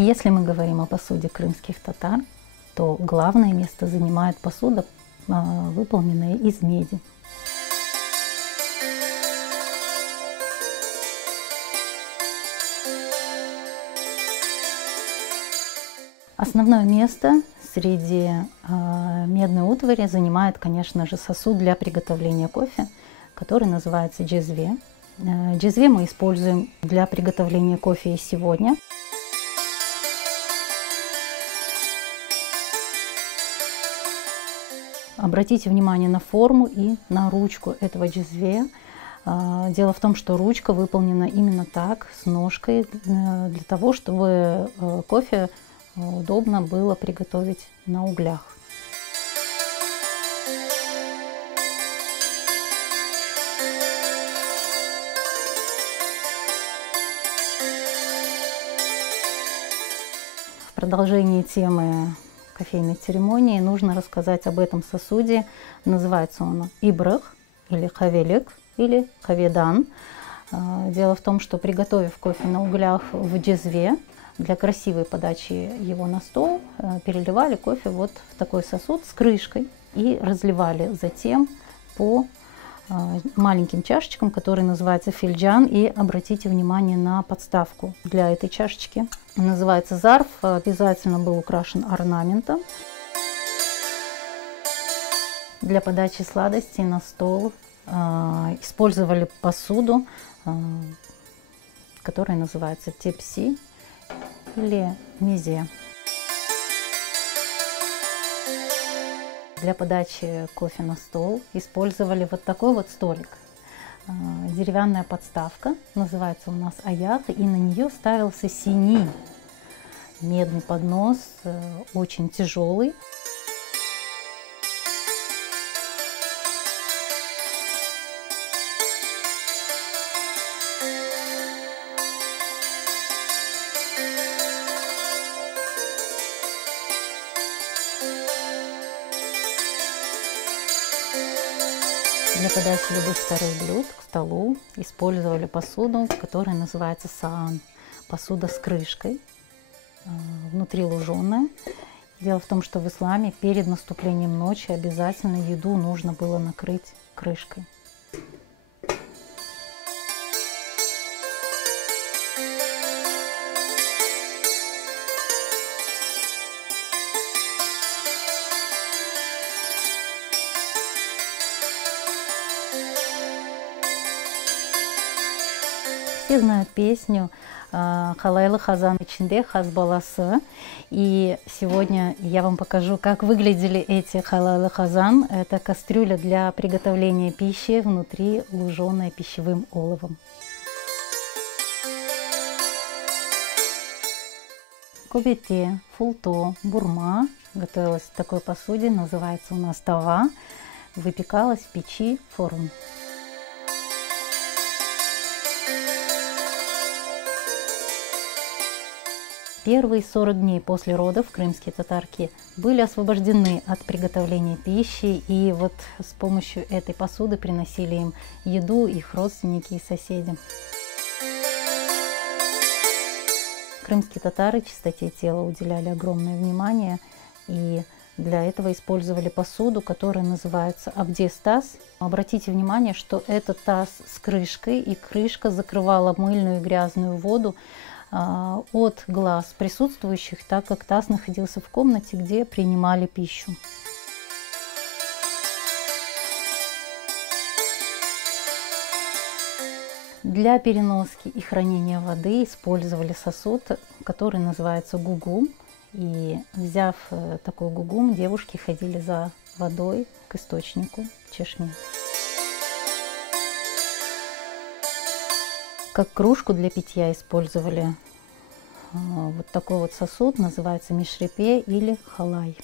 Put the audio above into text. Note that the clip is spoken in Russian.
Если мы говорим о посуде крымских татар, то главное место занимает посуда, выполненная из меди. Основное место среди медной утвари занимает, конечно же, сосуд для приготовления кофе, который называется джезве. Джезве мы используем для приготовления кофе и сегодня. Обратите внимание на форму и на ручку этого джезве. Дело в том, что ручка выполнена именно так, с ножкой, для того, чтобы кофе удобно было приготовить на углях. В продолжении темы кофейной церемонии нужно рассказать об этом сосуде. Называется он ибрых или хавелик или хаведан. Дело в том, что приготовив кофе на углях в джезве, для красивой подачи его на стол переливали кофе вот в такой сосуд с крышкой и разливали затем по маленьким чашечкам, которые называются фильджан. И обратите внимание на подставку для этой чашечки. Называется зарф, обязательно был украшен орнаментом. Для подачи сладостей на стол использовали посуду, которая называется тепси или мизе. Для подачи кофе на стол использовали вот такой вот столик. Деревянная подставка, называется у нас аяк, и на нее ставился сини, медный поднос, очень тяжелый. Для подачи любых вторых блюд к столу использовали посуду, которая называется саан. Посуда с крышкой, внутри луженая. Дело в том, что в исламе перед наступлением ночи обязательно еду нужно было накрыть крышкой. Все знают песню «Халайлы хазан ичинде хаз баласы». И сегодня я вам покажу, как выглядели эти халайлы хазан. Это кастрюля для приготовления пищи, внутри луженая пищевым оловом. Кубете, фулто, бурма готовилась в такой посуде, называется у нас тава. Выпекалась в печи форм. Первые 40 дней после родов крымские татарки были освобождены от приготовления пищи, и вот с помощью этой посуды приносили им еду их родственники и соседи. Крымские татары чистоте тела уделяли огромное внимание, и для этого использовали посуду, которая называется абдес-таз. Обратите внимание, что это таз с крышкой, и крышка закрывала мыльную и грязную воду от глаз присутствующих, так как таз находился в комнате, где принимали пищу. Для переноски и хранения воды использовали сосуд, который называется гугум. И взяв такой гугум, девушки ходили за водой к источнику чешме. Как кружку для питья использовали вот такой вот сосуд, называется мишрепе или халай.